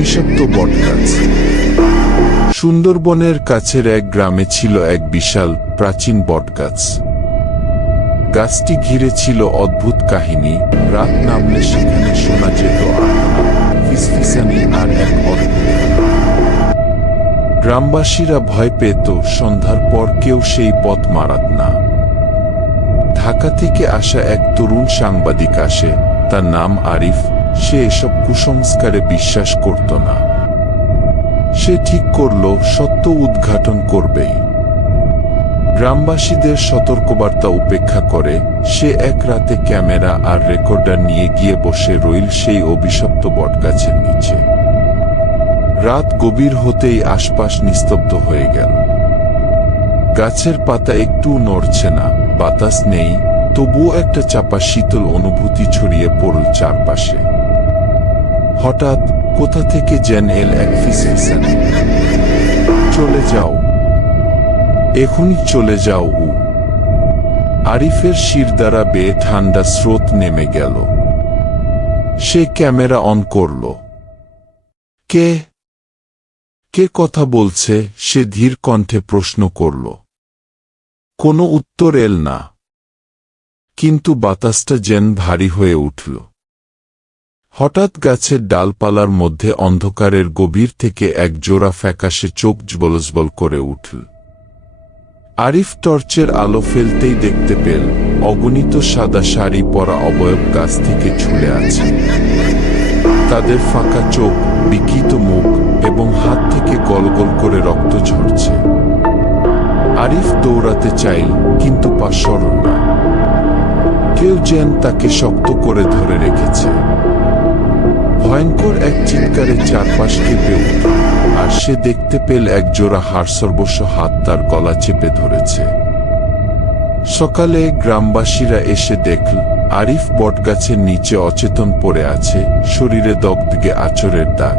অভিশপ্ত বটগাছ। সুন্দরবনের কাছের এক গ্রামে ছিল এক বিশাল প্রাচীন বটগাছ। গাছটি ঘিরে ছিল অদ্ভুত কাহিনী। রাত নামলে সেখানে শোনা যেত আর্তনাদ, ফিসফিসানি আর এক অদ্ভুত। গ্রামবাসীরা ভয় পেত, সন্ধ্যার পর কেউ সেই পথ মারাত না। ঢাকা থেকে আসা এক তরুণ সাংবাদিক আসে, তার নাম আরিফ। সে এসব কুসংস্কারে বিশ্বাস করত না। সে ঠিক করল সত্য উদ্ঘাটন করবেই। গ্রামবাসীদের সতর্কবার্তা উপেক্ষা করে সে এক রাতে ক্যামেরা আর রেকর্ডার নিয়ে গিয়ে বসে রইল সেই অভিশপ্ত বটগাছের নিচে। রাত গভীর হতেই আশপাশ নিস্তব্ধ হয়ে গেল। গাছের পাতা একটু নড়ছে না, বাতাস নেই, তবুও একটা চাপা শীতল অনুভূতি ছড়িয়ে পড়ল চারপাশে। হঠাৎ কোথা থেকে যেন এল এক ফিসফিসানি। চলে যাও, এখনই চলে যাও। আরিফের শিরদাঁড়া বেয়ে ঠান্ডা স্রোত নেমে গেল। সে ক্যামেরা অন করল। কে কে কথা বলছে? সে ধীর কণ্ঠে প্রশ্ন করল। কোনো উত্তর এল না, কিন্তু বাতাসটা যেন ভারী হয়ে উঠল। হঠাৎ গাছের ডালপালার মধ্যে অন্ধকারের গভীর থেকে এক জোড়া ফ্যাকাশে চোখ জ্বলজ্বল করে উঠল। আরিফ টর্চের আলো ফেলতেই দেখতে পেল অগণিত সাদা শাড়ি পরা অবয়ব গাছ থেকে ঝুলে আছে। তাদের ফাঁকা চোখ, বিকৃত মুখ এবং হাত থেকে গলগল করে রক্ত ঝরছে। আরিফ দৌড়াতে চাইল, কিন্তু পা সরল না। কেউ যেন তাকে শক্ত করে ধরে রেখেছে। ভয়ঙ্কর এক চিৎকারে চারপাশ কেঁপে উঠল, আর সে দেখতে পেল এক জোড়া হাড়সর্বস্ব হাত তার গলা চেপে ধরেছে। সকালে গ্রামবাসীরা এসে দেখল আরিফ বটগাছের নিচে অচেতন পড়ে আছে, শরীরে দগদগে আঁচড়ের দাগ।